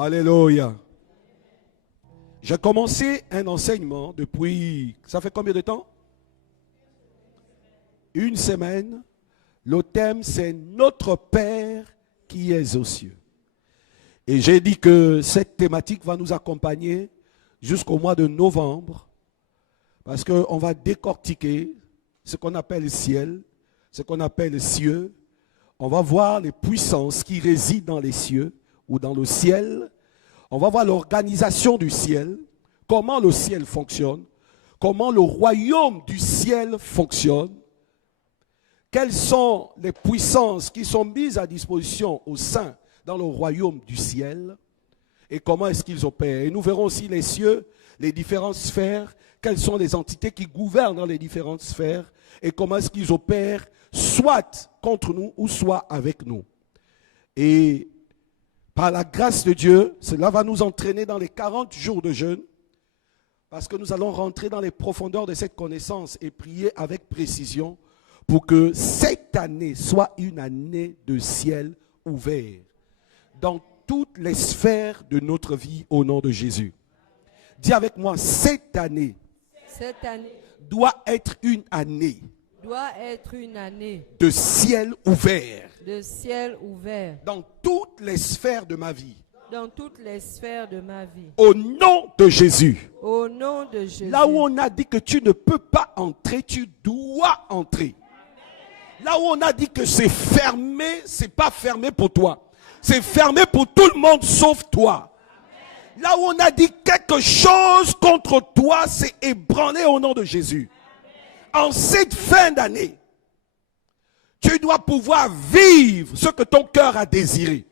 Alléluia. J'ai commencé un enseignement depuis, ça fait combien de temps? Une semaine. Le thème, c'est notre Père qui est aux cieux. Et j'ai dit que cette thématique va nous accompagner jusqu'au mois de novembre, parce qu'on va décortiquer ce qu'on appelle le ciel, ce qu'on appelle les cieux. On va voir les puissances qui résident dans les cieux ou dans le ciel. On va voir l'organisation du ciel, comment le ciel fonctionne, comment le royaume du ciel fonctionne, quelles sont les puissances qui sont mises à disposition au sein dans le royaume du ciel et comment est-ce qu'ils opèrent. Et nous verrons aussi les cieux, les différentes sphères, quelles sont les entités qui gouvernent dans les différentes sphères et comment est-ce qu'ils opèrent, soit contre nous ou soit avec nous. Et par la grâce de Dieu, cela va nous entraîner dans les 40 jours de jeûne, parce que nous allons rentrer dans les profondeurs de cette connaissance et prier avec précision pour que cette année soit une année de ciel ouvert dans toutes les sphères de notre vie au nom de Jésus. Dis avec moi, cette année doit être une année de ciel ouvert. Dans toutes les sphères de ma vie. Au nom de Jésus. Là où on a dit que tu ne peux pas entrer, tu dois entrer. Là où on a dit que c'est fermé, c'est pas fermé pour toi. C'est fermé pour tout le monde sauf toi. Là où on a dit quelque chose contre toi, c'est ébranlé au nom de Jésus. En cette fin d'année, tu dois pouvoir vivre ce que ton cœur a désiré.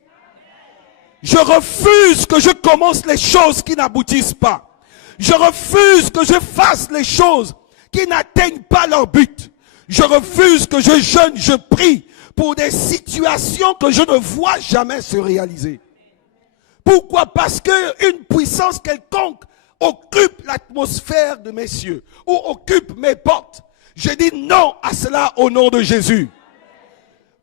Je refuse que je commence les choses qui n'aboutissent pas. Je refuse que je fasse les choses qui n'atteignent pas leur but. Je refuse que je jeûne, je prie pour des situations que je ne vois jamais se réaliser. Pourquoi? Parce qu'une puissance quelconque occupe l'atmosphère de mes cieux ou occupe mes portes. Je dis non à cela au nom de Jésus.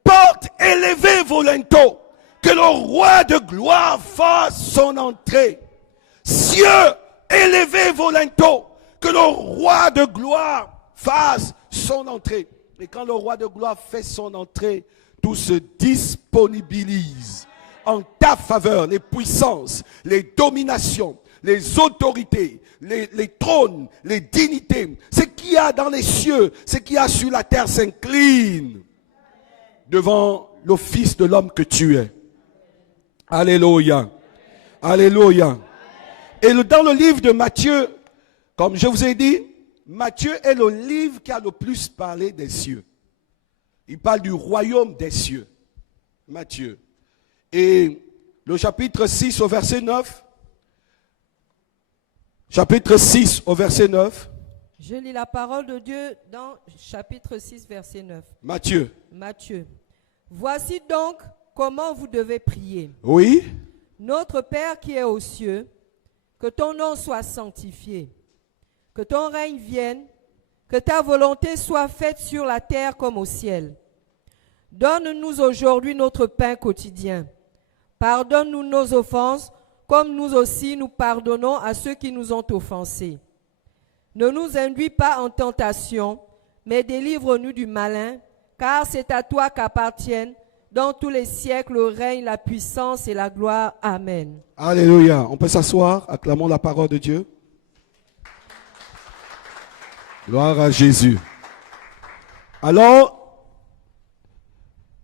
Porte élevée volonto, que le roi de gloire fasse son entrée. Cieux élevés volonto, que le roi de gloire fasse son entrée. Et quand le roi de gloire fait son entrée, tout se disponibilise en ta faveur. Les puissances, les dominations, les autorités, les trônes, les dignités, ce qu'il y a dans les cieux, ce qu'il y a sur la terre s'incline devant le Fils de l'homme que tu es. Alléluia. Alléluia. Et dans le livre de Matthieu, comme je vous ai dit, Matthieu est le livre qui a le plus parlé des cieux. Il parle du royaume des cieux. Matthieu. Et le chapitre 6 au verset 9. Chapitre 6 au verset 9. Je lis la parole de Dieu dans chapitre 6, verset 9. Matthieu. Voici donc comment vous devez prier. Oui. Notre Père qui est aux cieux, que ton nom soit sanctifié, que ton règne vienne, que ta volonté soit faite sur la terre comme au ciel. Donne-nous aujourd'hui notre pain quotidien. Pardonne-nous nos offenses, comme nous aussi nous pardonnons à ceux qui nous ont offensés. Ne nous induis pas en tentation, mais délivre-nous du malin, car c'est à toi qu'appartiennent dans tous les siècles le règne, la puissance et la gloire. Amen. Alléluia. On peut s'asseoir, acclamons la parole de Dieu. Gloire à Jésus. Alors,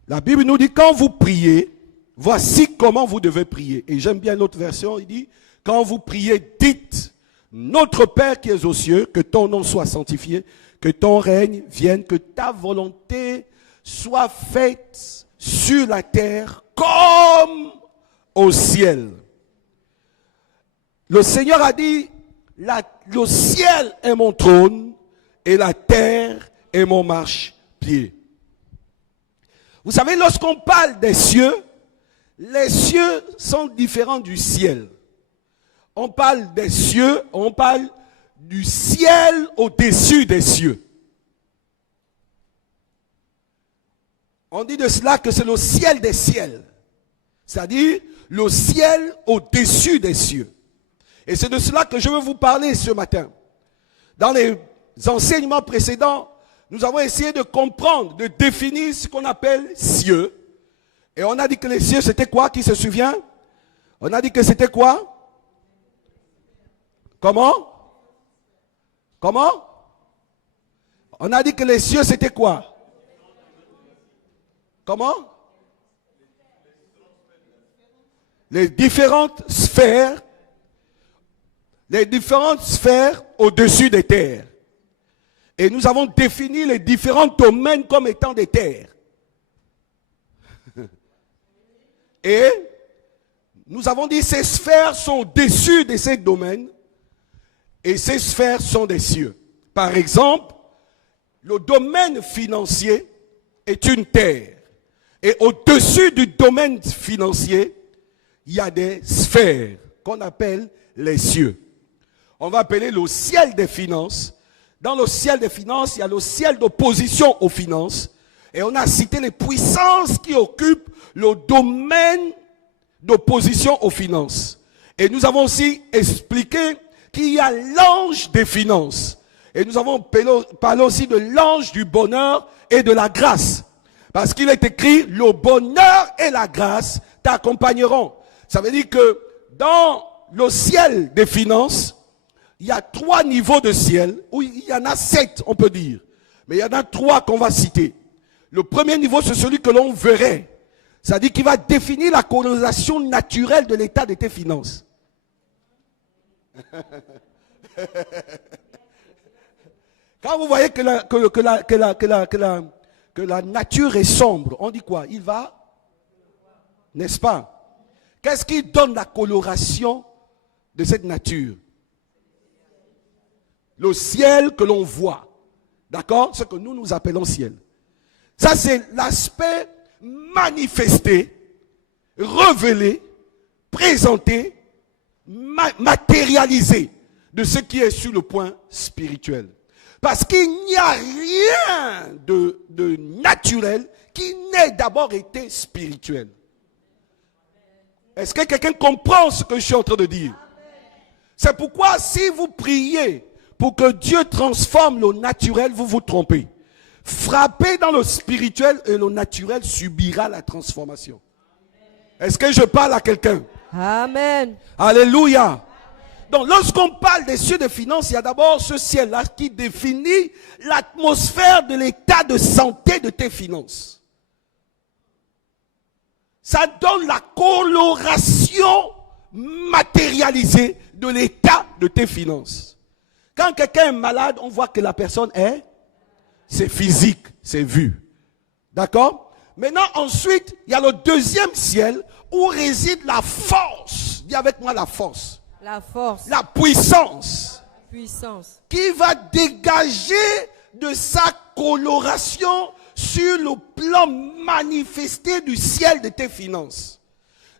la Bible nous dit, quand vous priez, voici comment vous devez prier. Et j'aime bien l'autre version, il dit, quand vous priez, dites, notre Père qui es aux cieux, que ton nom soit sanctifié, que ton règne vienne, que ta volonté soit faite sur la terre comme au ciel. Le Seigneur a dit, le ciel est mon trône, et la terre est mon marchepied. Vous savez, lorsqu'on parle des cieux, les cieux sont différents du ciel. On parle des cieux, on parle du ciel au-dessus des cieux. On dit de cela que c'est le ciel des ciels. C'est-à-dire le ciel au-dessus des cieux. Et c'est de cela que je veux vous parler ce matin. Dans les enseignements précédents, nous avons essayé de comprendre, de définir ce qu'on appelle cieux. Et on a dit que les cieux, c'était quoi? Qui se souvient? On a dit que c'était quoi? Comment? Comment? On a dit que les cieux, c'était quoi? Comment? Les différentes sphères au-dessus des terres. Et nous avons défini les différents domaines comme étant des terres. Et nous avons dit que ces sphères sont au-dessus de ces domaines et ces sphères sont des cieux. Par exemple, le domaine financier est une terre. Et au-dessus du domaine financier, il y a des sphères qu'on appelle les cieux. On va appeler le ciel des finances. Dans le ciel des finances, il y a le ciel d'opposition aux finances. Et on a cité les puissances qui occupent le domaine d'opposition aux finances. Et nous avons aussi expliqué qu'il y a l'ange des finances. Et nous avons parlé aussi de l'ange du bonheur et de la grâce. Parce qu'il est écrit, le bonheur et la grâce t'accompagneront. Ça veut dire que dans le ciel des finances, il y a 3 niveaux de ciel, ou il y en a 7, on peut dire. Mais il y en a 3 qu'on va citer. Le premier niveau, c'est celui que l'on verrait. C'est-à-dire qu'il va définir la colonisation naturelle de l'état de tes finances. Quand vous voyez que la nature est sombre, on dit quoi? Il va, n'est-ce pas? Qu'est-ce qui donne la coloration de cette nature? Le ciel que l'on voit. D'accord? Ce que nous appelons ciel. Ça, c'est l'aspect manifesté, révélé, présenté, matérialisé de ce qui est sur le point spirituel. Parce qu'il n'y a rien de naturel qui n'ait d'abord été spirituel. Est-ce que quelqu'un comprend ce que je suis en train de dire? C'est pourquoi si vous priez pour que Dieu transforme le naturel, vous vous trompez. Frappez dans le spirituel et le naturel subira la transformation. Est-ce que je parle à quelqu'un? Amen. Alléluia. Donc lorsqu'on parle des cieux de finances, il y a d'abord ce ciel-là qui définit l'atmosphère de l'état de santé de tes finances. Ça donne la coloration matérialisée de l'état de tes finances. Quand quelqu'un est malade, on voit que la personne c'est physique, c'est vu. D'accord? Maintenant, ensuite, il y a le deuxième ciel où réside la force. Dis avec moi la force. La force. La puissance. Puissance. Qui va dégager de sa coloration sur le plan manifesté du ciel de tes finances.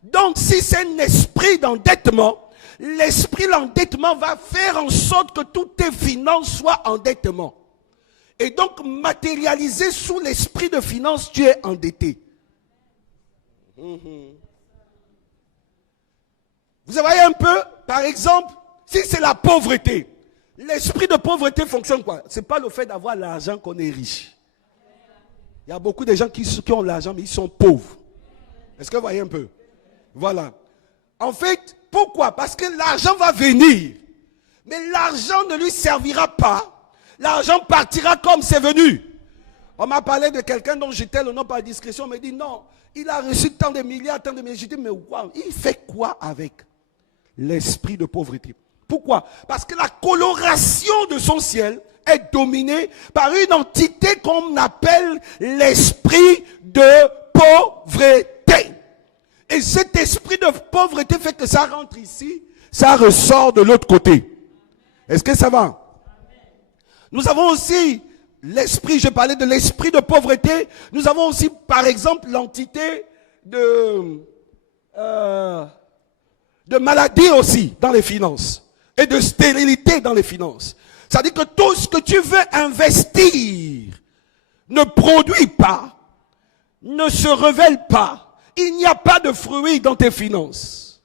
Donc, si c'est un esprit d'endettement, l'esprit d'endettement va faire en sorte que toutes tes finances soient endettement. Et donc, matérialisé sous l'esprit de finance, tu es endetté. Vous voyez un peu, par exemple, si c'est la pauvreté, l'esprit de pauvreté fonctionne quoi? Ce n'est pas le fait d'avoir l'argent qu'on est riche. Il y a beaucoup de gens qui ont l'argent, mais ils sont pauvres. Est-ce que vous voyez un peu? Voilà. En fait, pourquoi? Parce que l'argent va venir. Mais l'argent ne lui servira pas. L'argent partira comme c'est venu. On m'a parlé de quelqu'un dont j'étais le nom par discrétion. On m'a dit non, il a reçu tant de milliards, tant de milliards. J'ai dit mais waouh, il fait quoi avec l'esprit de pauvreté? Pourquoi? Parce que la coloration de son ciel est dominée par une entité qu'on appelle l'esprit de pauvreté. Et cet esprit de pauvreté fait que ça rentre ici, ça ressort de l'autre côté. Est-ce que ça va? Nous avons aussi l'esprit, je parlais de l'esprit de pauvreté. Nous avons aussi, par exemple, l'entité de maladie aussi dans les finances. Et de stérilité dans les finances. C'est-à-dire que tout ce que tu veux investir ne produit pas, ne se révèle pas il n'y a pas de fruits dans tes finances.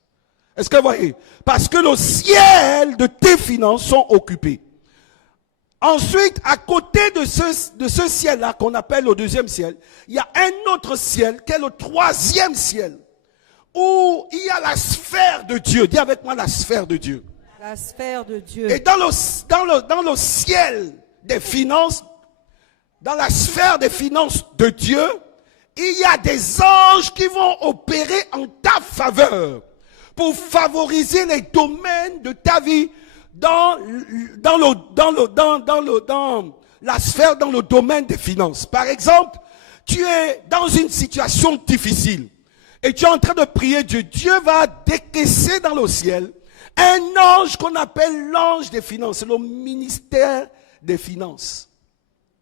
Est-ce que vous voyez? Parce que le ciel de tes finances sont occupés. Ensuite, à côté de ce ciel-là, qu'on appelle le deuxième ciel, il y a un autre ciel, qui est le troisième ciel, où il y a la sphère de Dieu. Dis avec moi la sphère de Dieu. La sphère de Dieu. Et dans le ciel des finances, dans la sphère des finances de Dieu, il y a des anges qui vont opérer en ta faveur pour favoriser les domaines de ta vie dans la sphère, dans le domaine des finances. Par exemple, tu es dans une situation difficile et tu es en train de prier Dieu. Dieu va décaisser dans le ciel un ange qu'on appelle l'ange des finances, le ministère des finances,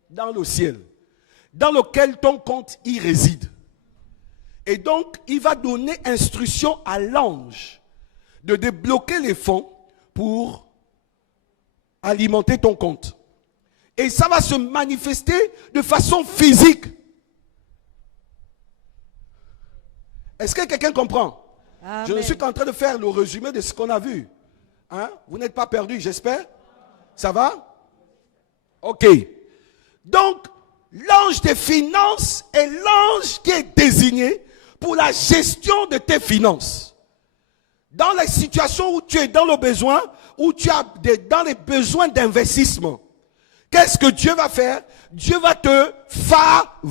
dans le ciel, dans lequel ton compte y réside. Et donc, il va donner instruction à l'ange de débloquer les fonds pour alimenter ton compte. Et ça va se manifester de façon physique. Est-ce que quelqu'un comprend? Amen. Je ne suis qu'en train de faire le résumé de ce qu'on a vu. Hein? Vous n'êtes pas perdus, j'espère? Ça va? Ok. Donc, l'ange des finances est l'ange qui est désigné pour la gestion de tes finances. Dans les situations où tu es dans le besoin, où tu as dans les besoins d'investissement, qu'est-ce que Dieu va faire? Dieu va te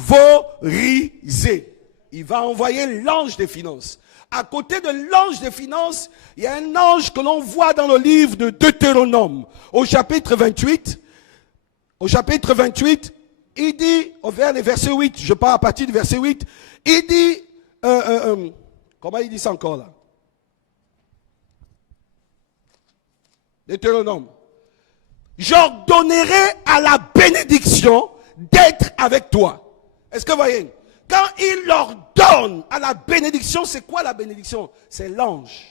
favoriser. Il va envoyer l'ange des finances. À côté de l'ange des finances, il y a un ange que l'on voit dans le livre de Deutéronome, au chapitre 28. Au chapitre 28, il dit, vers le verset 8, je pars à partir du verset 8, il dit, comment il dit ça encore là? Deutéronome. J'ordonnerai à la bénédiction d'être avec toi. Est-ce que vous voyez? Quand il ordonne à la bénédiction, c'est quoi la bénédiction? C'est l'ange.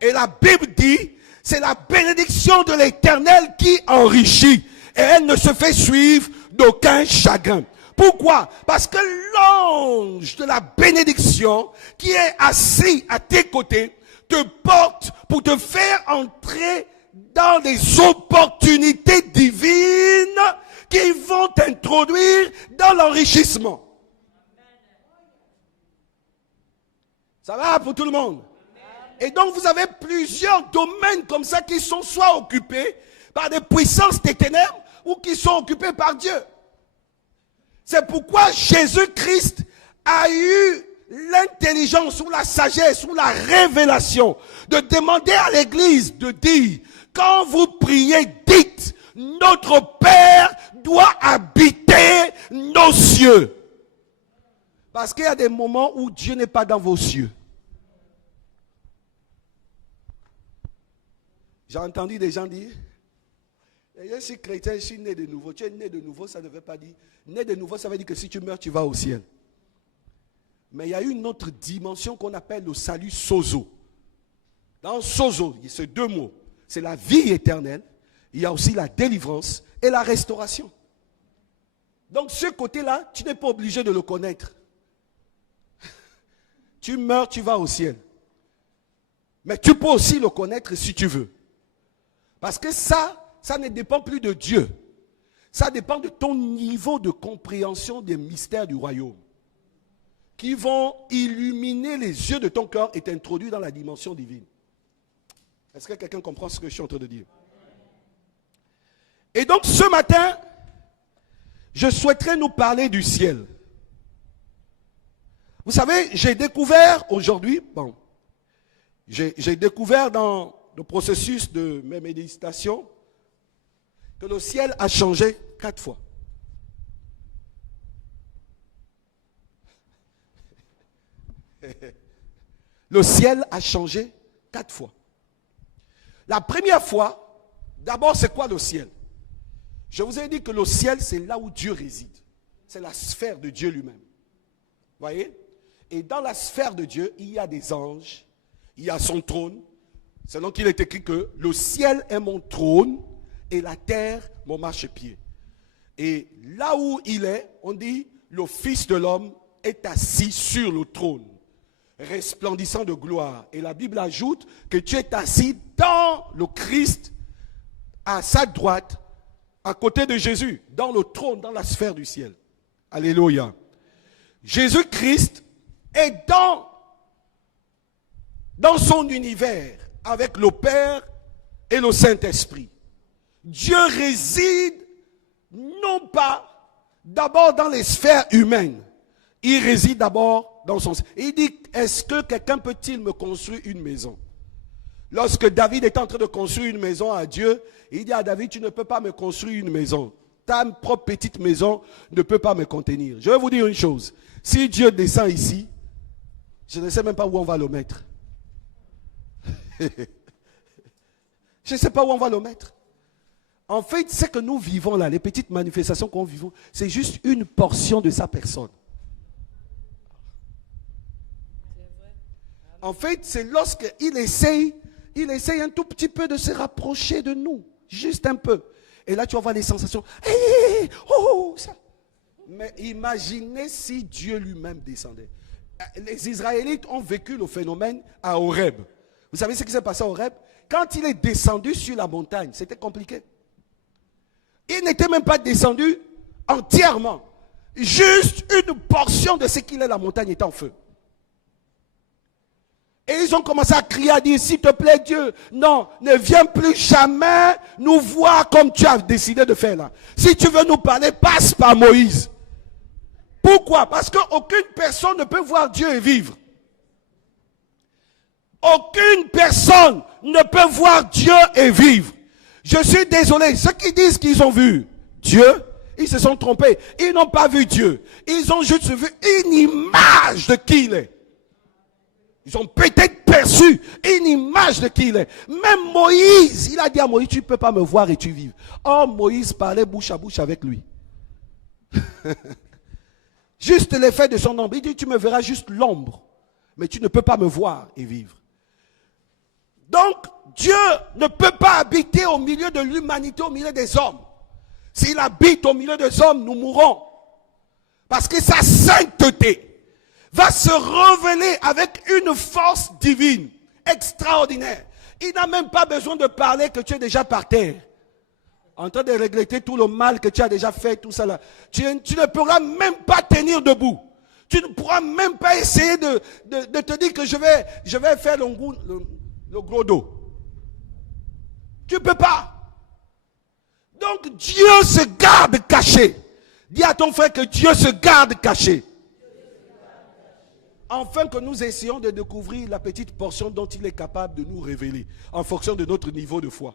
Et la Bible dit, c'est la bénédiction de l'Éternel qui enrichit. Et elle ne se fait suivre d'aucun chagrin. Pourquoi? Parce que l'ange de la bénédiction qui est assis à tes côtés te porte pour te faire entrer dans des opportunités divines qui vont t'introduire dans l'enrichissement. Ça va pour tout le monde? Et donc vous avez plusieurs domaines comme ça qui sont soit occupés par des puissances des ténèbres ou qui sont occupés par Dieu. C'est pourquoi Jésus-Christ a eu l'intelligence ou la sagesse ou la révélation de demander à l'Église de dire, quand vous priez, dites, notre Père doit habiter nos cieux. Parce qu'il y a des moments où Dieu n'est pas dans vos cieux. J'ai entendu des gens dire, je suis chrétien, je suis né de nouveau. Tu es né de nouveau, ça ne veut pas dire. Né de nouveau, ça veut dire que si tu meurs, tu vas au ciel. Mais il y a une autre dimension qu'on appelle le salut sozo. Dans sozo, il y a ces deux mots. C'est la vie éternelle. Il y a aussi la délivrance et la restauration. Donc ce côté-là, tu n'es pas obligé de le connaître. Tu meurs, tu vas au ciel. Mais tu peux aussi le connaître si tu veux. Parce que ça ne dépend plus de Dieu. Ça dépend de ton niveau de compréhension des mystères du royaume, qui vont illuminer les yeux de ton cœur et t'introduire dans la dimension divine. Est-ce que quelqu'un comprend ce que je suis en train de dire? Et donc ce matin, je souhaiterais nous parler du ciel. Vous savez, j'ai découvert aujourd'hui, j'ai découvert dans le processus de mes méditations que le ciel a changé 4 fois. Le ciel a changé 4 fois. La première fois, d'abord, c'est quoi le ciel? Je vous ai dit que le ciel, c'est là où Dieu réside. C'est la sphère de Dieu lui-même. Voyez? Et dans la sphère de Dieu, il y a des anges, il y a son trône. C'est donc qu'il est écrit que le ciel est mon trône et la terre mon marchepied. Et là où il est, on dit, le Fils de l'homme est assis sur le trône. resplendissant de gloire. Et la Bible ajoute que tu es assis dans le Christ, à sa droite, à côté de Jésus, dans le trône, dans la sphère du ciel. Alléluia. Jésus-Christ est dans son univers avec le Père et le Saint-Esprit. Dieu réside non pas d'abord dans les sphères humaines, il réside d'abord dans son... Il dit, est-ce que quelqu'un peut-il me construire une maison? Lorsque David est en train de construire une maison à Dieu, il dit à David, tu ne peux pas me construire une maison. Ta propre petite maison ne peut pas me contenir. Je vais vous dire une chose. Si Dieu descend ici, je ne sais même pas où on va le mettre. Je ne sais pas où on va le mettre. En fait, ce que nous vivons là, les petites manifestations qu'on vit, c'est juste une portion de sa personne. En fait, c'est lorsqu'il essaye un tout petit peu de se rapprocher de nous. Juste un peu. Et là, tu vas voir les sensations. Hey, oh, ça. Mais imaginez si Dieu lui-même descendait. Les Israélites ont vécu le phénomène à Horeb. Vous savez ce qui s'est passé à Horeb? Quand il est descendu sur la montagne, c'était compliqué. Il n'était même pas descendu entièrement. Juste une portion de ce qu'il est, la montagne était en feu. Et ils ont commencé à crier, à dire, s'il te plaît Dieu, non, ne viens plus jamais nous voir comme tu as décidé de faire là. Si tu veux nous parler, passe par Moïse. Pourquoi? Parce qu'aucune personne ne peut voir Dieu et vivre. Aucune personne ne peut voir Dieu et vivre. Je suis désolé, ceux qui disent qu'ils ont vu Dieu, ils se sont trompés. Ils n'ont pas vu Dieu. Ils ont juste vu une image de qui il est. Ils ont peut-être perçu une image de qui il est. Même Moïse, il a dit à Moïse, tu ne peux pas me voir et tu vives. Or, Moïse parlait bouche à bouche avec lui. Juste l'effet de son ombre. Il dit, tu me verras juste l'ombre, mais tu ne peux pas me voir et vivre. Donc, Dieu ne peut pas habiter au milieu de l'humanité, au milieu des hommes. S'il habite au milieu des hommes, nous mourrons. Parce que sa sainteté va se révéler avec une force divine, extraordinaire. Il n'a même pas besoin de parler que tu es déjà par terre, en train de regretter tout le mal que tu as déjà fait, tout ça là. Tu ne pourras même pas tenir debout. Tu ne pourras même pas essayer de te dire que je vais faire le gros dos. Tu ne peux pas. Donc Dieu se garde caché. Dis à ton frère que Dieu se garde caché. Afin que nous essayons de découvrir la petite portion dont il est capable de nous révéler, en fonction de notre niveau de foi.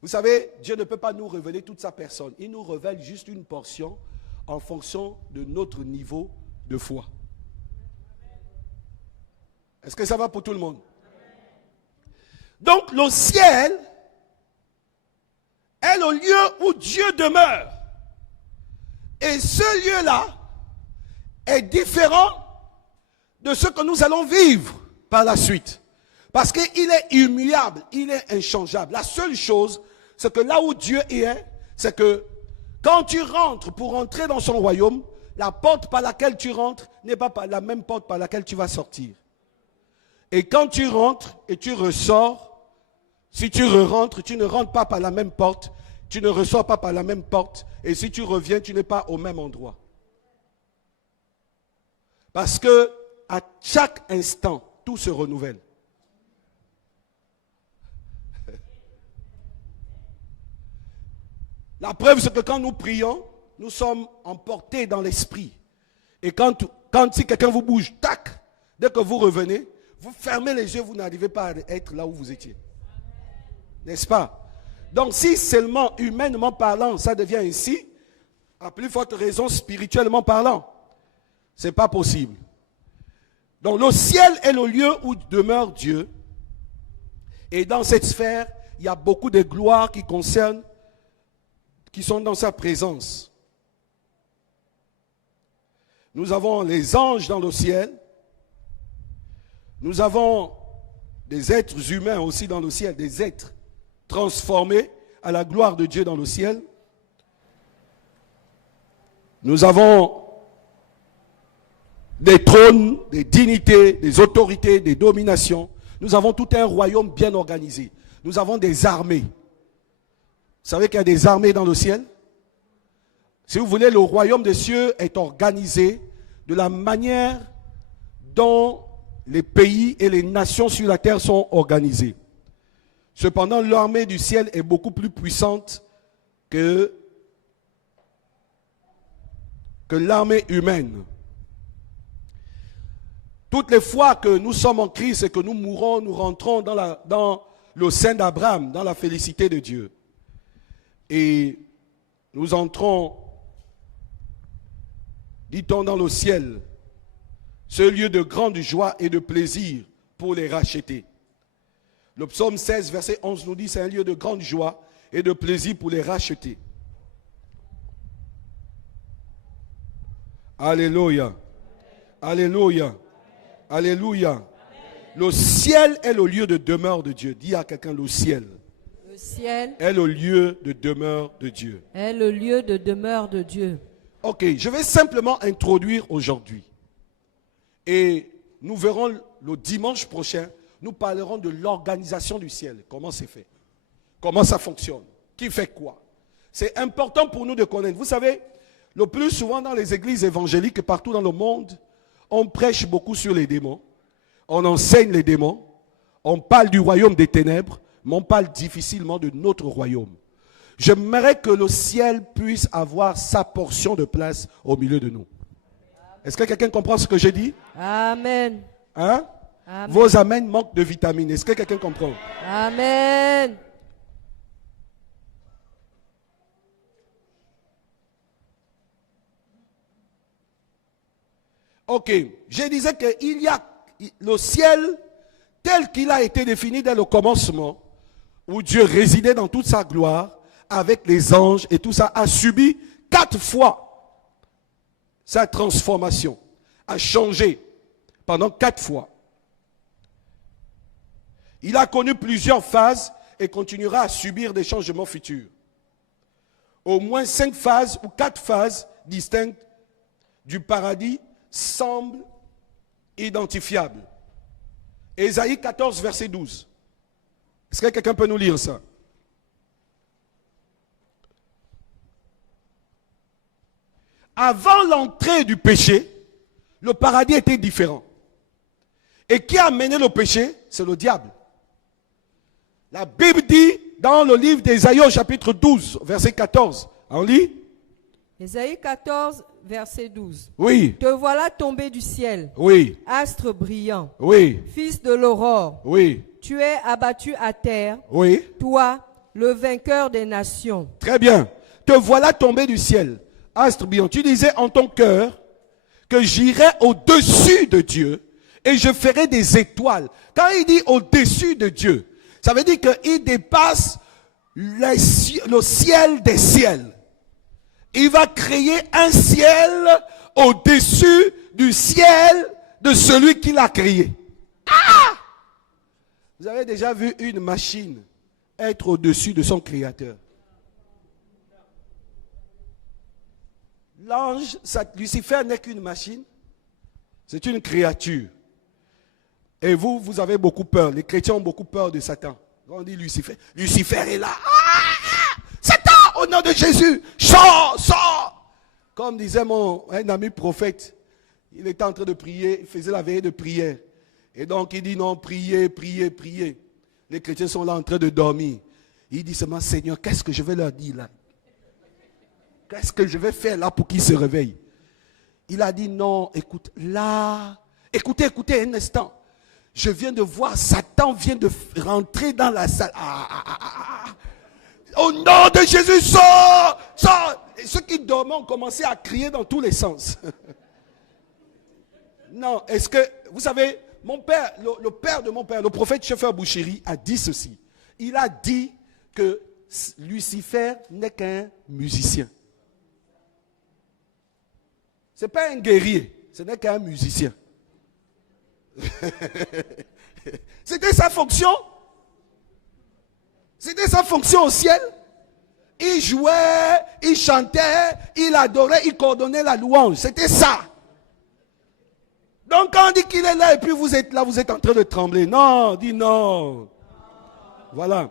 Vous savez, Dieu ne peut pas nous révéler toute sa personne. Il nous révèle juste une portion en fonction de notre niveau de foi. Est-ce que ça va pour tout le monde? Donc le ciel est le lieu où Dieu demeure. Et ce lieu-là est différent de ce que nous allons vivre par la suite. Parce qu'il est immuable, il est inchangeable. La seule chose, c'est que là où Dieu est, c'est que quand tu rentres pour entrer dans son royaume, la porte par laquelle tu rentres n'est pas la même porte par laquelle tu vas sortir. Et quand tu rentres et tu ressors, si tu re-rentres, tu ne rentres pas par la même porte, tu ne ressors pas par la même porte, et si tu reviens, tu n'es pas au même endroit. Parce que à chaque instant, tout se renouvelle. La preuve, c'est que quand nous prions, nous sommes emportés dans l'esprit. Et si quelqu'un vous bouge, tac, dès que vous revenez, vous fermez les yeux, vous n'arrivez pas à être là où vous étiez. N'est-ce pas? Donc si seulement humainement parlant, ça devient ainsi, à plus forte raison spirituellement parlant, ce n'est pas possible. Donc le ciel est le lieu où demeure Dieu. Et dans cette sphère, il y a beaucoup de gloires qui sont dans sa présence. Nous avons les anges dans le ciel. Nous avons des êtres humains aussi dans le ciel, des êtres transformés à la gloire de Dieu dans le ciel. Nous avons des trônes, des dignités, des autorités, des dominations. Nous avons tout un royaume bien organisé. Nous avons des armées. Vous savez qu'il y a des armées dans le ciel? Si vous voulez, le royaume des cieux est organisé de la manière dont les pays et les nations sur la terre sont organisés. Cependant, l'armée du ciel est beaucoup plus puissante que l'armée humaine. Toutes les fois que nous sommes en Christ et que nous mourrons, nous rentrons dans le sein d'Abraham, dans la félicité de Dieu. Et nous entrons, dit-on, dans le ciel, ce lieu de grande joie et de plaisir pour les racheter. Le psaume 16, verset 11 nous dit, c'est un lieu de grande joie et de plaisir pour les racheter. Alléluia. Alléluia. Alléluia. Le ciel est le lieu de demeure de Dieu. Dis à quelqu'un, le ciel. Le ciel est le lieu de demeure de Dieu. Est le lieu de demeure de Dieu. Ok, je vais simplement introduire aujourd'hui. Et nous verrons le dimanche prochain, nous parlerons de l'organisation du ciel. Comment c'est fait? Comment ça fonctionne? Qui fait quoi? C'est important pour nous de connaître. Vous savez, le plus souvent dans les églises évangéliques et partout dans le monde, on prêche beaucoup sur les démons. On enseigne les démons. On parle du royaume des ténèbres, mais on parle difficilement de notre royaume. J'aimerais que le ciel puisse avoir sa portion de place au milieu de nous. Est-ce que quelqu'un comprend ce que j'ai dit? Amen. Hein? Amen. Vos amens manquent de vitamines. Est-ce que quelqu'un comprend? Amen. Ok, je disais qu'il y a le ciel tel qu'il a été défini dès le commencement, où Dieu résidait dans toute sa gloire, avec les anges et tout ça, a subi 4 fois sa transformation, a changé pendant 4 fois. Il a connu plusieurs phases et continuera à subir des changements futurs. Au moins 5 phases ou 4 phases distinctes du paradis semblent identifiables. Ésaïe 14, verset 12. Est-ce que quelqu'un peut nous lire ça? Avant l'entrée du péché, le paradis était différent. Et qui a mené le péché? C'est le diable. La Bible dit dans le livre d'Ésaïe au chapitre 12, verset 14. On lit? Ésaïe 14, verset 12. Oui. Te voilà tombé du ciel. Oui. Astre brillant. Oui. Fils de l'aurore. Oui. Tu es abattu à terre. Oui. Toi, le vainqueur des nations. Très bien. Te voilà tombé du ciel. Astre brillant. Tu disais en ton cœur que j'irai au-dessus de Dieu et je ferai des étoiles. Quand il dit au-dessus de Dieu, ça veut dire qu'il dépasse le ciel des ciels. Il va créer un ciel au-dessus du ciel de celui qui l'a créé. Ah! Vous avez déjà vu une machine être au-dessus de son créateur? L'ange, Lucifer n'est qu'une machine. C'est une créature. Et vous avez beaucoup peur. Les chrétiens ont beaucoup peur de Satan. Quand on dit Lucifer, Lucifer est là. Ah! Satan, au nom de Jésus, sors, sors. Comme disait un ami prophète, il était en train de prier, il faisait la veillée de prière. Et donc il dit non, priez, priez, priez. Les chrétiens sont là en train de dormir. Il dit seulement, Seigneur, qu'est-ce que je vais leur dire là? Qu'est-ce que je vais faire là pour qu'ils se réveillent? Il a dit non, écoute, là, écoutez un instant. Je viens de voir, Satan vient de rentrer dans la salle. Au nom de Jésus, sors, sors. Et ceux qui dormaient ont commencé à crier dans tous les sens. Non, est-ce que, vous savez, mon père, le père de mon père, le prophète Chauffeur Bouchéri a dit ceci. Il a dit que Lucifer n'est qu'un musicien. Ce n'est pas un guerrier, ce n'est qu'un musicien. C'était sa fonction. C'était sa fonction au ciel. Il jouait, il chantait, il adorait, il coordonnait la louange. C'était ça. Donc quand on dit qu'il est là et puis vous êtes là, vous êtes en train de trembler. Non, dis non. Voilà.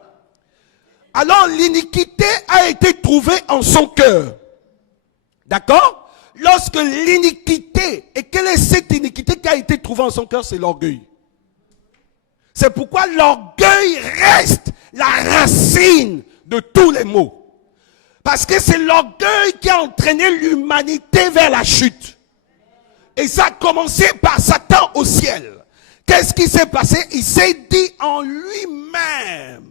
Alors l'iniquité a été trouvée en son cœur. D'accord? Lorsque l'iniquité, et quelle est cette iniquité qui a été trouvée en son cœur? C'est l'orgueil. C'est pourquoi l'orgueil reste la racine de tous les maux. Parce que c'est l'orgueil qui a entraîné l'humanité vers la chute. Et ça a commencé par Satan au ciel. Qu'est-ce qui s'est passé? Il s'est dit en lui-même,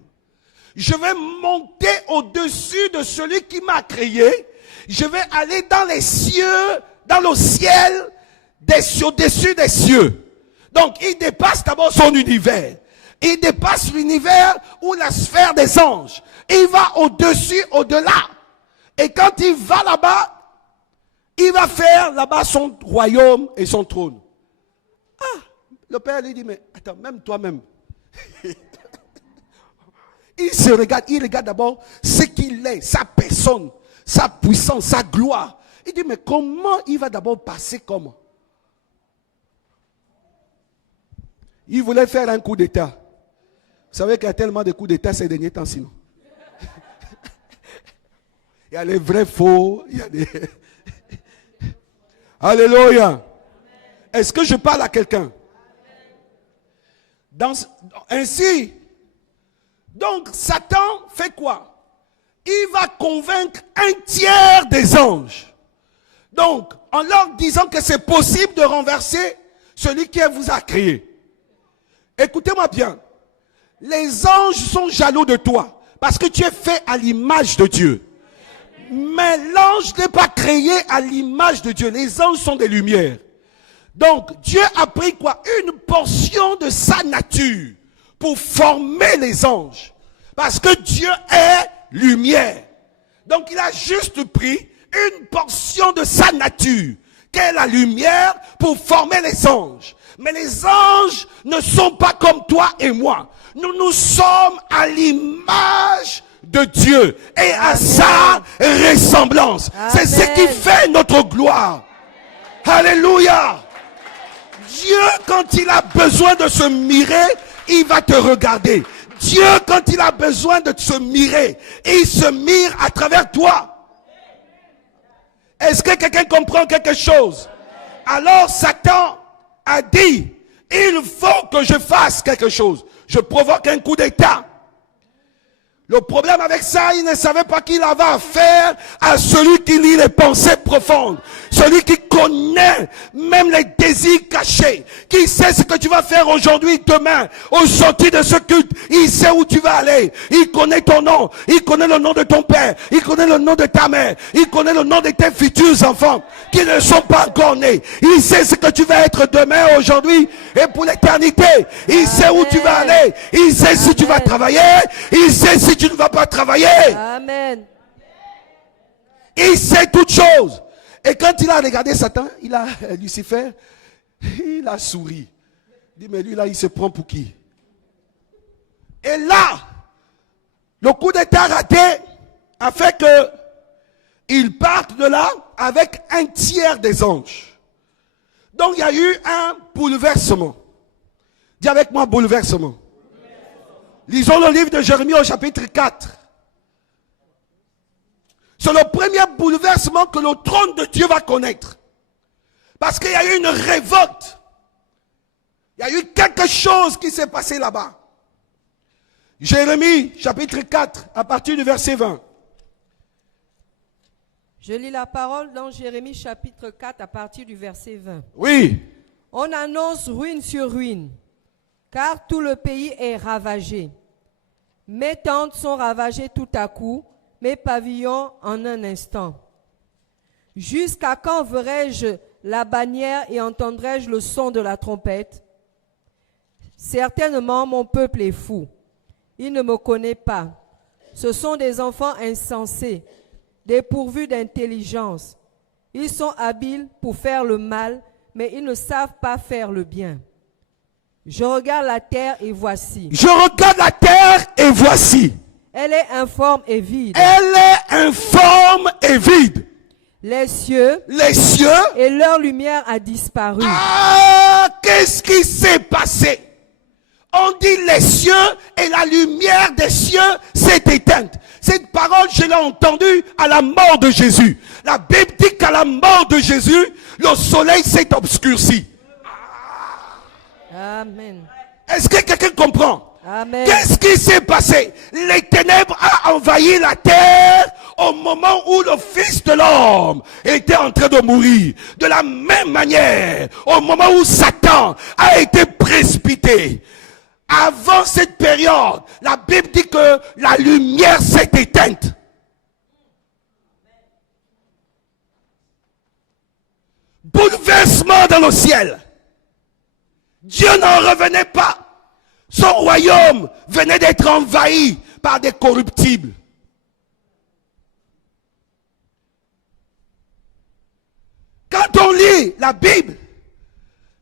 je vais monter au-dessus de celui qui m'a créé. Je vais aller dans les cieux, dans le ciel, au-dessus des cieux. Donc il dépasse d'abord son univers. Il dépasse l'univers ou la sphère des anges. Il va au-dessus, au-delà. Et quand il va là-bas, il va faire là-bas son royaume et son trône. Ah, le Père lui dit, mais attends, même toi-même. Il se regarde, il regarde d'abord ce qu'il est, sa personne, sa puissance, sa gloire. Il dit, mais comment il va d'abord passer comme? Il voulait faire un coup d'État. Vous savez qu'il y a tellement de coups d'État ces derniers temps sinon. Il y a les vrais faux, il y a des... Alléluia. Est-ce que je parle à quelqu'un? Ainsi, donc Satan fait quoi? Il va convaincre un tiers des anges. Donc, en leur disant que c'est possible de renverser celui qui vous a créé. Écoutez-moi bien. Les anges sont jaloux de toi parce que tu es fait à l'image de Dieu. Mais l'ange n'est pas créé à l'image de Dieu. Les anges sont des lumières. Donc, Dieu a pris quoi? Une portion de sa nature pour former les anges. Parce que Dieu est lumière. Donc, il a juste pris une portion de sa nature, qu'est la lumière, pour former les anges. Mais les anges ne sont pas comme toi et moi. Nous sommes à l'image de Dieu et à sa ressemblance. C'est ce qui fait notre gloire. Alléluia. Dieu, quand il a besoin de se mirer, il va te regarder. Dieu, quand il a besoin de se mirer, il se mire à travers toi. Est-ce que quelqu'un comprend quelque chose? Alors Satan a dit, il faut que je fasse quelque chose. Je provoque un coup d'État. Le problème avec ça, il ne savait pas qu'il avait affaire à celui qui lit les pensées profondes. Celui qui connaît même les désirs cachés. Qui sait ce que tu vas faire aujourd'hui, demain. Au sortir de ce culte, il sait où tu vas aller. Il connaît ton nom. Il connaît le nom de ton père. Il connaît le nom de ta mère. Il connaît le nom de tes futurs enfants qui ne sont pas encore nés. Il sait ce que tu vas être demain, aujourd'hui et pour l'éternité. Il sait où tu vas aller. Il sait si tu vas travailler. Il sait si tu ne vas pas travailler. Amen. Il sait toutes choses. Et quand il a regardé Satan, Lucifer, il a souri. Il dit, mais lui là, il se prend pour qui? Et là, le coup d'état raté a fait que il parte de là avec un tiers des anges. Donc il y a eu un bouleversement. Dis avec moi, bouleversement. Lisons le livre de Jérémie au chapitre 4. C'est le premier bouleversement que le trône de Dieu va connaître. Parce qu'il y a eu une révolte. Il y a eu quelque chose qui s'est passé là-bas. Jérémie, chapitre 4, à partir du verset 20. Je lis la parole dans Jérémie, chapitre 4, à partir du verset 20. Oui. On annonce ruine sur ruine, car tout le pays est ravagé. Mes tentes sont ravagées tout à coup, mes pavillons en un instant. Jusqu'à quand verrai-je la bannière et entendrai-je le son de la trompette? Certainement mon peuple est fou. Il ne me connaît pas. Ce sont des enfants insensés, dépourvus d'intelligence. Ils sont habiles pour faire le mal, mais ils ne savent pas faire le bien. Je regarde la terre et voici. Je regarde la terre et voici. Elle est informe et vide. Elle est informe et vide. les cieux et leur lumière a disparu. Ah, qu'est-ce qui s'est passé? On dit les cieux et la lumière des cieux s'est éteinte. Cette parole, je l'ai entendue à la mort de Jésus. La Bible dit qu'à la mort de Jésus, le soleil s'est obscurci. Amen. Est-ce que quelqu'un comprend? Amen. Qu'est-ce qui s'est passé? Les ténèbres ont envahi la terre au moment où le Fils de l'homme était en train de mourir. De la même manière, au moment où Satan a été précipité. Avant cette période, la Bible dit que la lumière s'est éteinte. Bouleversement dans le ciel. Dieu n'en revenait pas. Son royaume venait d'être envahi par des corruptibles. Quand on lit la Bible,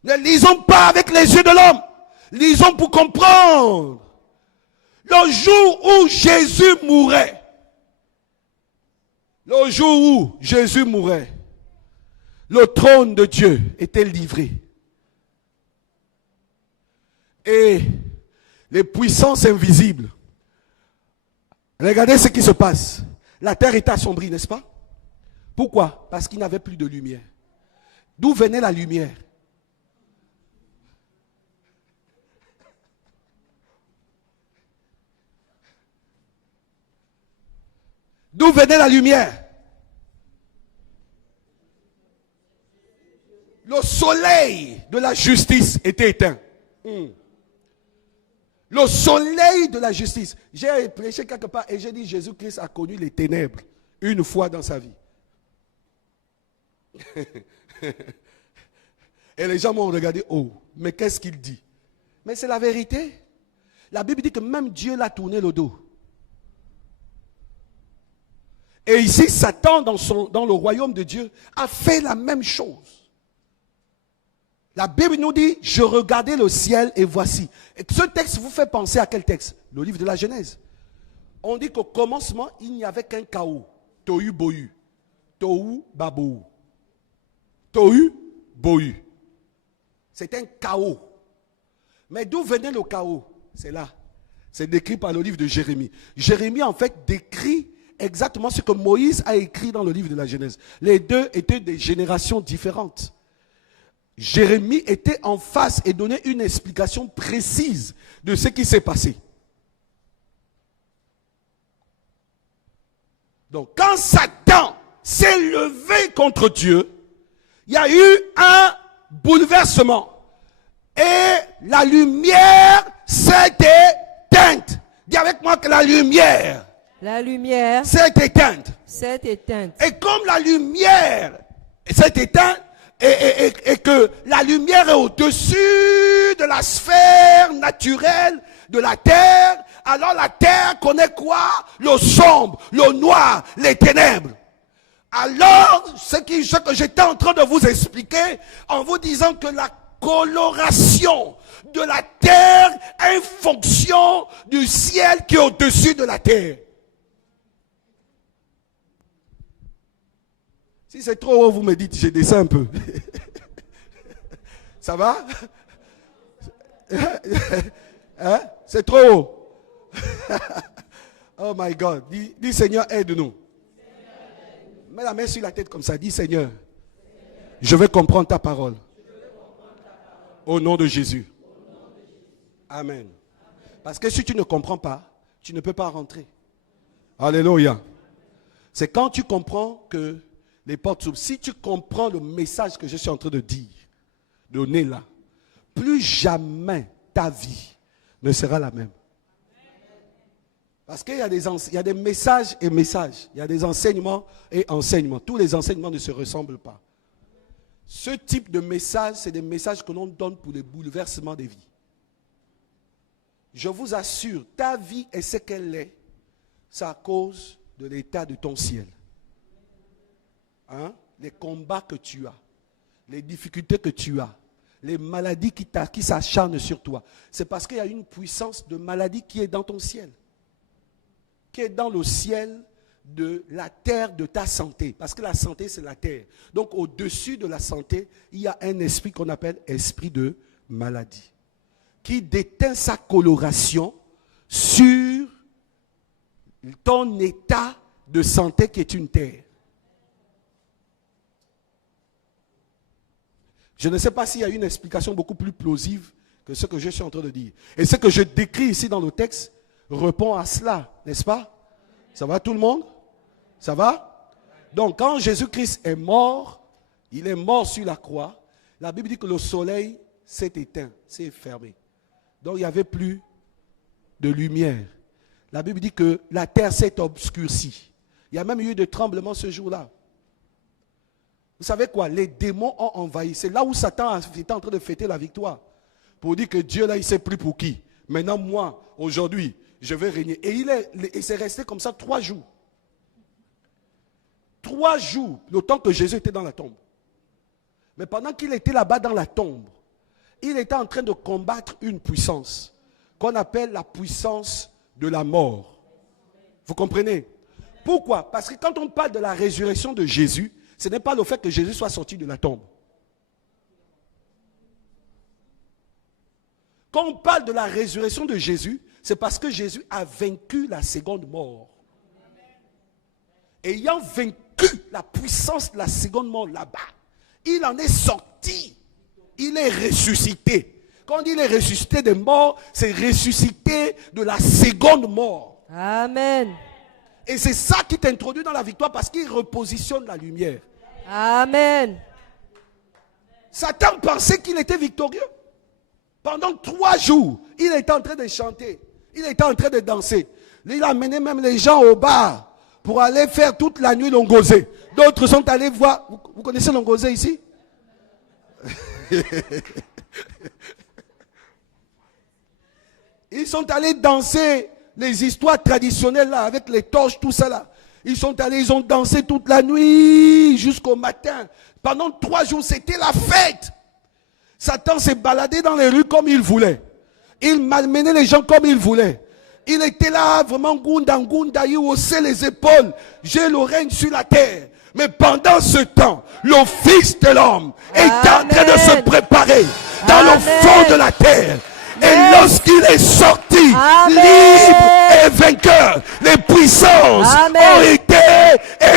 ne lisons pas avec les yeux de l'homme. Lisons pour comprendre. Le jour où Jésus mourait, le trône de Dieu était livré. Et les puissances invisibles, regardez ce qui se passe. La terre était assombrie, n'est-ce pas? Pourquoi? Parce qu'il n'y avait plus de lumière. D'où venait la lumière? D'où venait la lumière? Le soleil de la justice était éteint. Le soleil de la justice. J'ai prêché quelque part et j'ai dit Jésus-Christ a connu les ténèbres une fois dans sa vie. Et les gens m'ont regardé, oh, mais qu'est-ce qu'il dit? Mais c'est la vérité. La Bible dit que même Dieu l'a tourné le dos. Et ici, Satan, dans le royaume de Dieu, a fait la même chose. La Bible nous dit, je regardais le ciel et voici. Et ce texte vous fait penser à quel texte? Le livre de la Genèse. On dit qu'au commencement, il n'y avait qu'un chaos. Tohu bohu. Tohu babou. Tohu bohu. C'est un chaos. Mais d'où venait le chaos? C'est là. C'est décrit par le livre de Jérémie. Jérémie, en fait, décrit exactement ce que Moïse a écrit dans le livre de la Genèse. Les deux étaient des générations différentes. Jérémie était en face et donnait une explication précise de ce qui s'est passé. Donc, quand Satan s'est levé contre Dieu, il y a eu un bouleversement. Et la lumière s'est éteinte. Dis avec moi que la lumière s'est éteinte. Et comme la lumière s'est éteinte, et que la lumière est au-dessus de la sphère naturelle de la terre, alors la terre connaît quoi? Le sombre, le noir, les ténèbres. Alors, ce que j'étais en train de vous expliquer, en vous disant que la coloration de la terre est une fonction du ciel qui est au-dessus de la terre. Si c'est trop haut, vous me dites, je descends un peu. Ça va? Hein? C'est trop haut. Oh my God. Dis Seigneur, aide-nous. Mets la main sur la tête comme ça. Dis Seigneur, je vais comprendre ta parole. Au nom de Jésus. Amen. Parce que si tu ne comprends pas, tu ne peux pas rentrer. Alléluia. C'est quand tu comprends que les portes s'ouvrent. Si tu comprends le message que je suis en train de dire, donner là, plus jamais ta vie ne sera la même. Parce qu'il y a des messages et messages. Il y a des enseignements et enseignements. Tous les enseignements ne se ressemblent pas. Ce type de message, c'est des messages que l'on donne pour le bouleversement des vies. Je vous assure, ta vie est ce qu'elle est. C'est à cause de l'état de ton ciel. Hein? Les combats que tu as, les difficultés que tu as, les maladies qui s'acharnent sur toi. C'est parce qu'il y a une puissance de maladie qui est dans ton ciel. Qui est dans le ciel de la terre de ta santé. Parce que la santé, c'est la terre. Donc, au-dessus de la santé, il y a un esprit qu'on appelle esprit de maladie, qui déteint sa coloration sur ton état de santé qui est une terre. Je ne sais pas s'il y a une explication beaucoup plus plausible que ce que je suis en train de dire. Et ce que je décris ici dans le texte répond à cela, n'est-ce pas? Ça va tout le monde? Ça va? Donc quand Jésus-Christ est mort, il est mort sur la croix, la Bible dit que le soleil s'est éteint, s'est fermé. Donc il n'y avait plus de lumière. La Bible dit que la terre s'est obscurcie. Il y a même eu des tremblements ce jour-là. Vous savez quoi? Les démons ont envahi. C'est là où Satan était en train de fêter la victoire. Pour dire que Dieu là, il ne sait plus pour qui. Maintenant, moi, aujourd'hui, je vais régner. Et il s'est resté comme ça 3 jours. 3 jours, le temps que Jésus était dans la tombe. Mais pendant qu'il était là-bas dans la tombe, il était en train de combattre une puissance qu'on appelle la puissance de la mort. Vous comprenez? Pourquoi? Parce que quand on parle de la résurrection de Jésus, ce n'est pas le fait que Jésus soit sorti de la tombe. Quand on parle de la résurrection de Jésus, c'est parce que Jésus a vaincu la seconde mort. Et ayant vaincu la puissance de la seconde mort là-bas, il en est sorti. Il est ressuscité. Quand on dit il est ressuscité des morts, c'est ressuscité de la seconde mort. Amen. Et c'est ça qui t'introduit dans la victoire parce qu'il repositionne la lumière. Amen. Satan pensait qu'il était victorieux. Pendant 3 jours, il était en train de chanter. Il était en train de danser. Il a amené même les gens au bar pour aller faire toute la nuit l'ongosé. D'autres sont allés voir. Vous connaissez l'ongosé ici? Ils sont allés danser les histoires traditionnelles là, avec les torches, tout ça là. Ils sont allés, ils ont dansé toute la nuit jusqu'au matin. Pendant 3 jours, c'était la fête. Satan s'est baladé dans les rues comme il voulait. Il malmenait les gens comme il voulait. Il était là, vraiment, Gunda, il haussait les épaules. J'ai le règne sur la terre. Mais pendant ce temps, le Fils de l'homme est en train de se préparer dans le fond de la terre. Et lorsqu'il est sorti, libre et vainqueur, les puissances ont été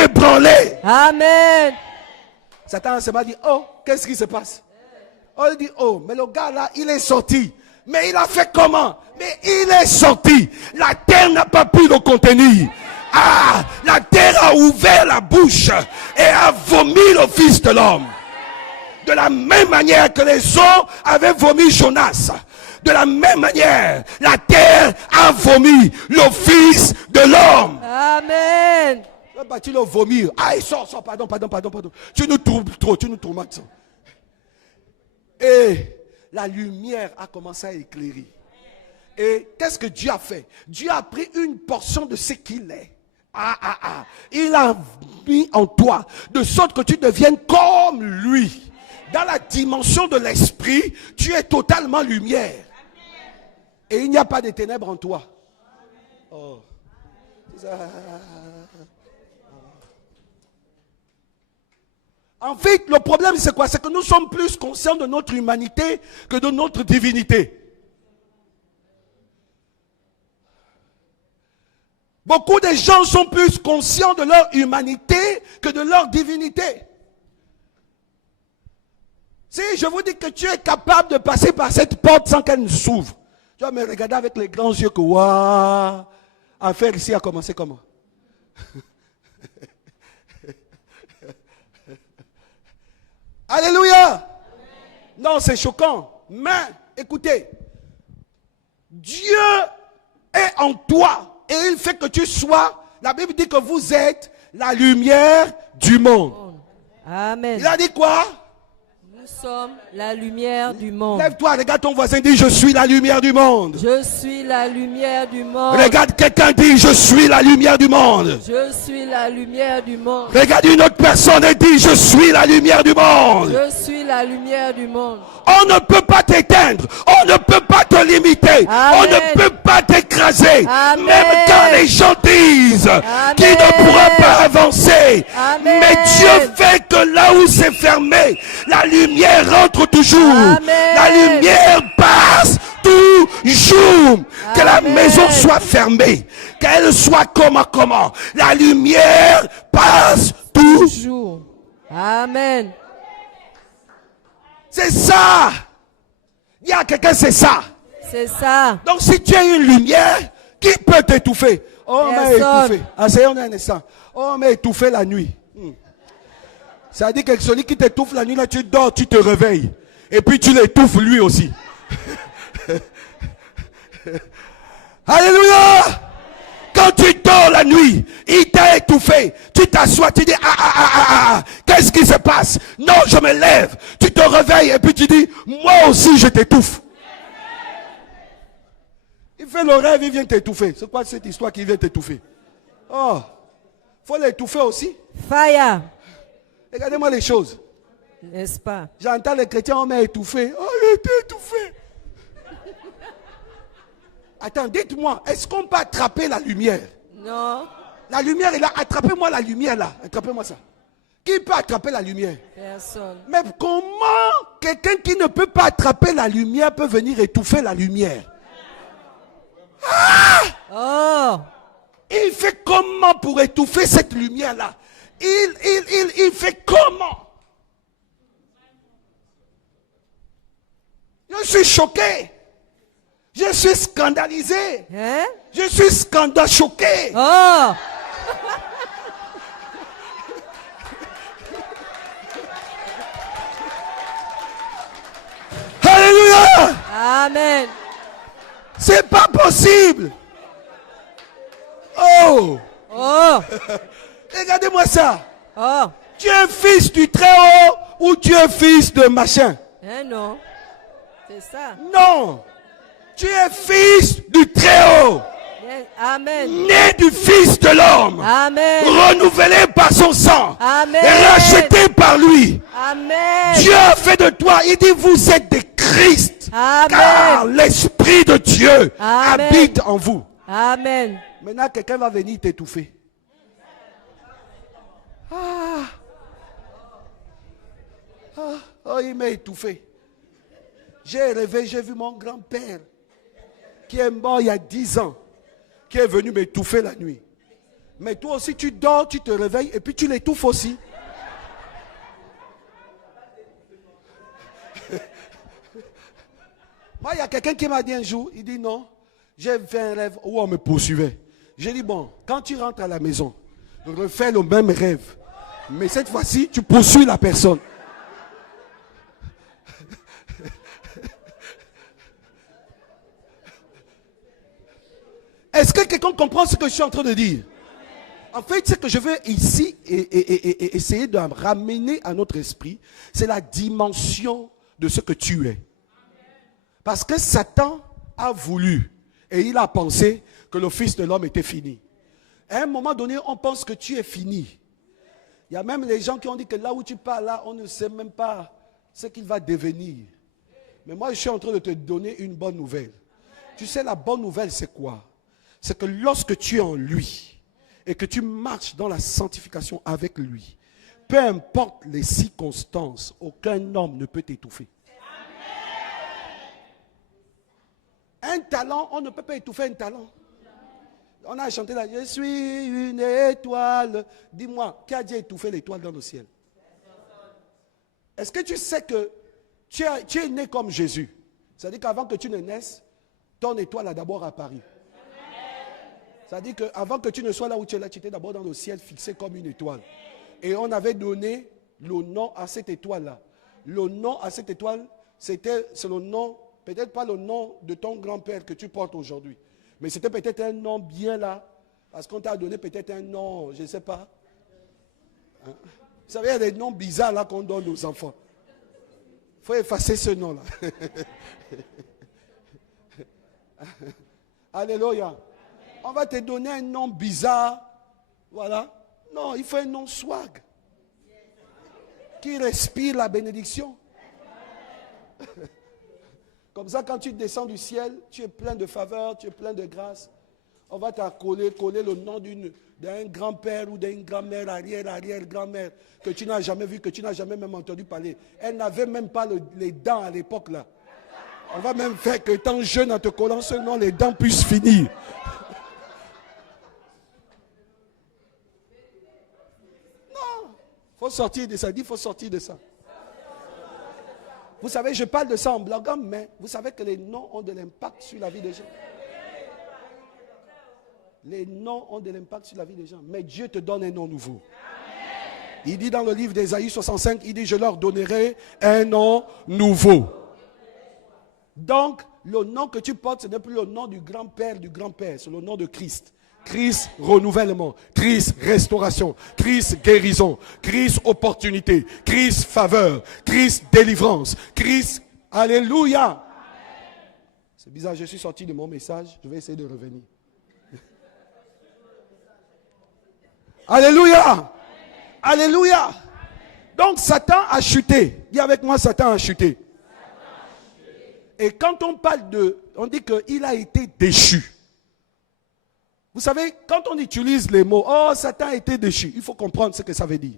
ébranlées. Amen. Satan s'est dit, oh, qu'est-ce qui se passe? Oh, il dit, oh, mais le gars là, il est sorti. Mais il a fait comment? Mais il est sorti. La terre n'a pas pu le contenir. Ah, la terre a ouvert la bouche et a vomi le Fils de l'homme. De la même manière que les eaux avaient vomi Jonas. De la même manière, la terre a vomi le Fils de l'homme. Amen. Tu le vomir. Ah, il sort, pardon. Tu nous troubles trop, tu nous tourmentes. Et la lumière a commencé à éclairer. Et qu'est-ce que Dieu a fait? Dieu a pris une portion de ce qu'il est. Il a mis en toi de sorte que tu deviennes comme lui. Dans la dimension de l'esprit, tu es totalement lumière. Et il n'y a pas de ténèbres en toi. Oh. En fait, le problème c'est quoi? C'est que nous sommes plus conscients de notre humanité que de notre divinité. Beaucoup de gens sont plus conscients de leur humanité que de leur divinité. Si je vous dis que tu es capable de passer par cette porte sans qu'elle ne s'ouvre, tu vas me regarder avec les grands yeux que waouh, affaire ici a commencé comment? Alléluia. Non, c'est choquant. Mais écoutez, Dieu est en toi. Et il fait que tu sois, la Bible dit que vous êtes la lumière du monde. Amen. Il a dit quoi? Nous sommes la lumière du monde. Lève-toi, regarde ton voisin, dis je suis la lumière du monde. Je suis la lumière du monde. Regarde quelqu'un, dit je suis la lumière du monde. Je suis la lumière du monde. Regarde une autre personne et dis je suis la lumière du monde. Je suis la lumière du monde. On ne peut pas t'éteindre, on ne peut pas te limiter, Amen. on ne peut pas t'écraser. Amen. Même quand les gens disent qu'ils ne pourraient pas avancer. Amen. Mais Dieu fait que là où c'est fermé, la lumière rentre toujours. Amen. La lumière passe toujours. Que la Amen. maison soit fermée, qu'elle soit comment. La lumière passe toujours. Amen. C'est ça. Il y a quelqu'un, c'est ça. C'est ça. Donc si tu es une lumière, qui peut t'étouffer? Oh, on m'a Personne. étouffé. Asseyons un instant. Oh, on m'a étouffé la nuit. Ça veut dire que celui qui t'étouffe la nuit, là, tu dors, tu te réveilles. Et puis tu l'étouffes lui aussi. Alléluia! Quand tu dors la nuit, il t'a étouffé. Tu t'assois, tu dis, qu'est-ce qui se passe? Non, je me lève. Tu te réveilles et puis tu dis, moi aussi je t'étouffe. Il fait le rêve, il vient t'étouffer. C'est quoi cette histoire qui vient t'étouffer? Oh, faut l'étouffer aussi. Fire. Regardez-moi les choses. N'est-ce pas? J'entends les chrétiens, on m'a étouffé. Oh, il était étouffé. Attends, dites-moi, est-ce qu'on peut attraper la lumière? Non. La lumière est là. Attrapez-moi la lumière là. Attrapez-moi ça. Qui peut attraper la lumière? Personne. Mais comment quelqu'un qui ne peut pas attraper la lumière peut venir étouffer la lumière? Oh. Il fait comment pour étouffer cette lumière là? Il fait comment? Je suis choqué. Je suis scandalisé. Hein? Je suis choqué. Oh. Alléluia. Amen. C'est pas possible. Oh. Oh. Regardez-moi ça. Oh. Tu es fils du Très-Haut ou tu es fils de machin? Hein, non. C'est ça. Non. Tu es fils du Très-Haut. Amen. Né du Fils de l'homme. Amen. Renouvelé par son sang. Amen. Et racheté par lui. Amen. Dieu a fait de toi. Il dit vous êtes des Christ. Amen. Car l'Esprit de Dieu Amen. habite en vous. Amen. Maintenant, quelqu'un va venir t'étouffer. Oh, il m'a étouffé. J'ai rêvé, j'ai vu mon grand-père qui est mort il y a 10 ans, qui est venu m'étouffer la nuit. Mais toi aussi, tu dors, tu te réveilles et puis tu l'étouffes aussi. Moi, il y a quelqu'un qui m'a dit un jour, il dit non, j'ai fait un rêve où on me poursuivait. J'ai dit bon, quand tu rentres à la maison, refais le même rêve. Mais cette fois-ci, tu poursuis la personne. Est-ce que quelqu'un comprend ce que je suis en train de dire? En fait, ce que je veux ici et essayer de ramener à notre esprit, c'est la dimension de ce que tu es. Parce que Satan a voulu et il a pensé que le Fils de l'homme était fini. À un moment donné, on pense que tu es fini. Il y a même les gens qui ont dit que là où tu pars, là, on ne sait même pas ce qu'il va devenir. Mais moi, je suis en train de te donner une bonne nouvelle. Tu sais, la bonne nouvelle, c'est quoi? C'est que lorsque tu es en lui et que tu marches dans la sanctification avec lui, peu importe les circonstances, aucun homme ne peut t'étouffer. Un talent, on ne peut pas étouffer un talent. On a chanté là, je suis une étoile. Dis-moi, qui a déjà étouffé l'étoile dans le ciel? Est-ce que tu sais que tu es né comme Jésus? C'est-à-dire qu'avant que tu ne naisses, ton étoile a d'abord apparu. C'est-à-dire qu'avant que tu ne sois là où tu es là, tu étais d'abord dans le ciel fixé comme une étoile. Et on avait donné le nom à cette étoile-là. Le nom à cette étoile, c'est le nom, peut-être pas le nom de ton grand-père que tu portes aujourd'hui. Mais c'était peut-être un nom bien là. Parce qu'on t'a donné peut-être un nom, je ne sais pas. Hein? Vous savez, il y a des noms bizarres là qu'on donne aux enfants. Il faut effacer ce nom-là. Alléluia. On va te donner un nom bizarre. Voilà. Non, il faut un nom swag. Qui respire la bénédiction. Comme ça, quand tu descends du ciel, tu es plein de faveurs, tu es plein de grâce. On va coller le nom d'un grand-père ou d'une grand-mère, arrière-grand-mère, que tu n'as jamais vu, que tu n'as jamais même entendu parler. Elle n'avait même pas les dents à l'époque là. On va même faire que étant jeune en te collant ce nom, les dents puissent finir. Non, il faut sortir de ça. Il faut sortir de ça. Vous savez, je parle de ça en blaguant, mais vous savez que les noms ont de l'impact sur la vie des gens. Les noms ont de l'impact sur la vie des gens. Mais Dieu te donne un nom nouveau. Il dit dans le livre d'Ésaïe 65, il dit, je leur donnerai un nom nouveau. Donc, le nom que tu portes, ce n'est plus le nom du grand-père, c'est le nom de Christ. Christ renouvellement, Christ restauration, Christ guérison, Christ opportunité, Christ faveur, Christ délivrance, Christ alléluia. C'est bizarre, je suis sorti de mon message, je vais essayer de revenir. Alléluia, alléluia. Donc Satan a chuté. Dis avec moi, Satan a chuté. Et quand on parle on dit qu'il a été déchu. Vous savez, quand on utilise les mots, oh, Satan a été déchu, il faut comprendre ce que ça veut dire.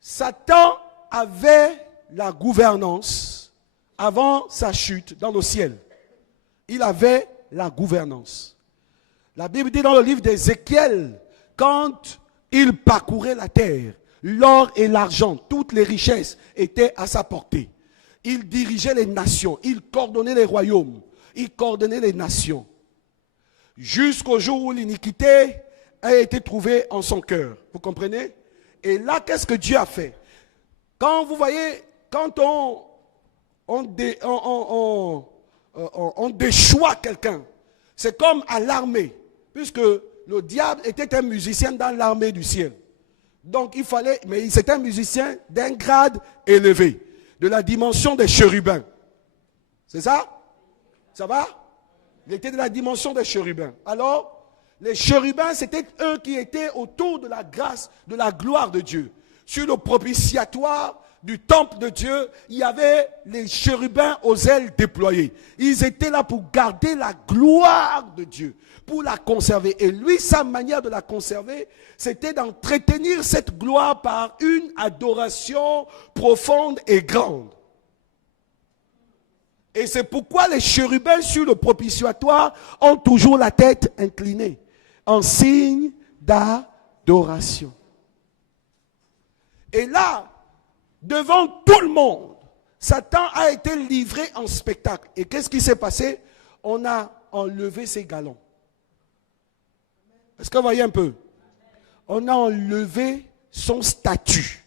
Satan avait la gouvernance avant sa chute dans le ciel. Il avait la gouvernance. La Bible dit dans le livre d'Ézéchiel, quand il parcourait la terre, l'or et l'argent, toutes les richesses étaient à sa portée. Il dirigeait les nations, il coordonnait les royaumes, il coordonnait les nations. Jusqu'au jour où l'iniquité a été trouvée en son cœur. Vous comprenez? Et là, qu'est-ce que Dieu a fait? Quand vous voyez, quand on déchoit quelqu'un, c'est comme à l'armée, puisque le diable était un musicien dans l'armée du ciel. Donc il fallait, mais c'était un musicien d'un grade élevé, de la dimension des chérubins. C'est ça? Ça va? Il était de la dimension des chérubins. Alors, les chérubins, c'était eux qui étaient autour de la grâce, de la gloire de Dieu. Sur le propitiatoire du temple de Dieu, il y avait les chérubins aux ailes déployées. Ils étaient là pour garder la gloire de Dieu, pour la conserver. Et lui, sa manière de la conserver, c'était d'entretenir cette gloire par une adoration profonde et grande. Et c'est pourquoi les chérubins sur le propitiatoire ont toujours la tête inclinée, en signe d'adoration. Et là, devant tout le monde, Satan a été livré en spectacle. Et qu'est-ce qui s'est passé? On a enlevé ses galons. Est-ce que vous voyez un peu? On a enlevé son statut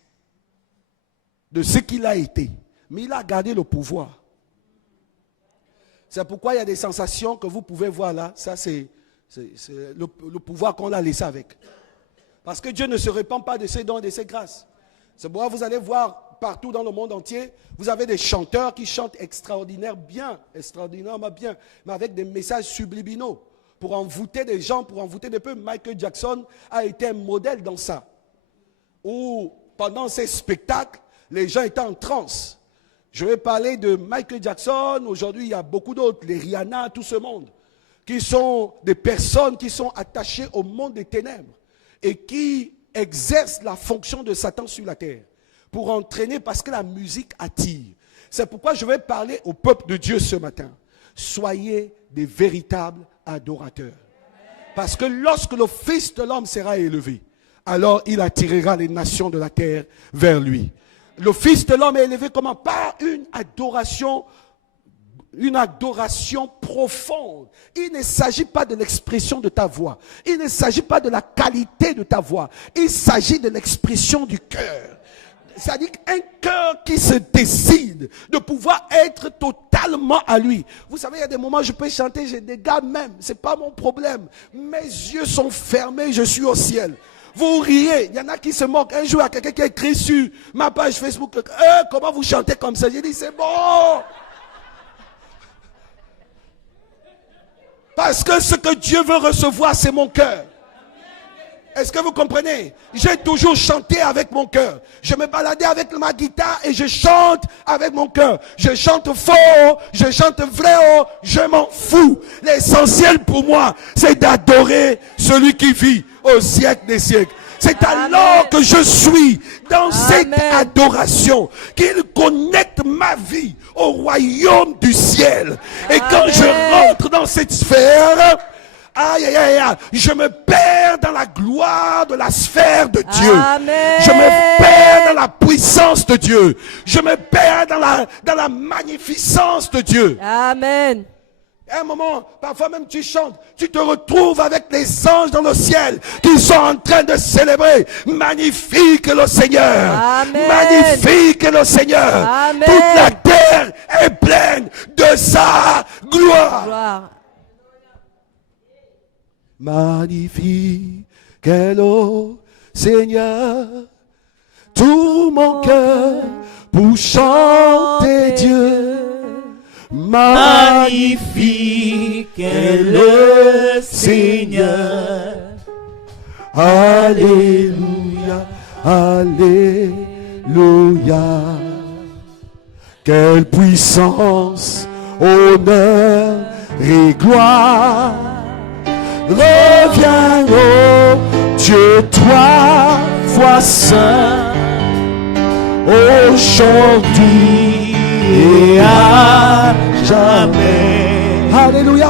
de ce qu'il a été. Mais il a gardé le pouvoir. C'est pourquoi il y a des sensations que vous pouvez voir là. Ça, c'est le pouvoir qu'on a laissé avec. Parce que Dieu ne se répand pas de ses dons et de ses grâces. C'est pourquoi vous allez voir partout dans le monde entier, vous avez des chanteurs qui chantent extraordinairement bien, mais avec des messages subliminaux. Pour envoûter des gens, pour envoûter des peuples. Michael Jackson a été un modèle dans ça. Où pendant ces spectacles, les gens étaient en transe. Je vais parler de Michael Jackson. Aujourd'hui, il y a beaucoup d'autres, les Rihanna, tout ce monde, qui sont des personnes qui sont attachées au monde des ténèbres et qui exercent la fonction de Satan sur la terre pour entraîner, parce que la musique attire. C'est pourquoi je vais parler au peuple de Dieu ce matin. Soyez des véritables adorateurs. Parce que lorsque le Fils de l'homme sera élevé, alors il attirera les nations de la terre vers lui. Le Fils de l'homme est élevé comment? Par une adoration profonde. Il ne s'agit pas de l'expression de ta voix. Il ne s'agit pas de la qualité de ta voix. Il s'agit de l'expression du cœur. C'est-à-dire un cœur qui se décide de pouvoir être totalement à lui. Vous savez, il y a des moments où je peux chanter, j'ai des gars même, ce n'est pas mon problème. Mes yeux sont fermés, je suis au ciel. Vous riez. Il y en a qui se moquent. Un jour, il y a quelqu'un qui a écrit sur ma page Facebook, comment vous chantez comme ça? J'ai dit, c'est bon. Parce que ce que Dieu veut recevoir, c'est mon cœur. Est-ce que vous comprenez? J'ai toujours chanté avec mon cœur. Je me baladais avec ma guitare et je chante avec mon cœur. Je chante faux, je chante vrai, je m'en fous. L'essentiel pour moi, c'est d'adorer celui qui vit au siècle des siècles. C'est alors que je suis dans cette adoration qu'il connecte ma vie au royaume du ciel. Et quand je rentre dans cette sphère, aïe, aïe, aïe, je me perds dans la gloire de la sphère de Dieu. Amen. Je me perds dans la puissance de Dieu. Je me perds dans la magnificence de Dieu. Amen. À un moment, parfois même tu chantes, tu te retrouves avec les anges dans le ciel qui sont en train de célébrer. Magnifique le Seigneur. Amen. Magnifique le Seigneur. Amen. Toute la terre est pleine de sa gloire. Gloire. Magnifique est le Seigneur, tout mon cœur pour chanter Dieu. Magnifique est le Seigneur. Alléluia, alléluia. Quelle puissance, honneur et gloire. Reviens, ô Dieu, trois fois saint, aujourd'hui et à jamais. Alléluia.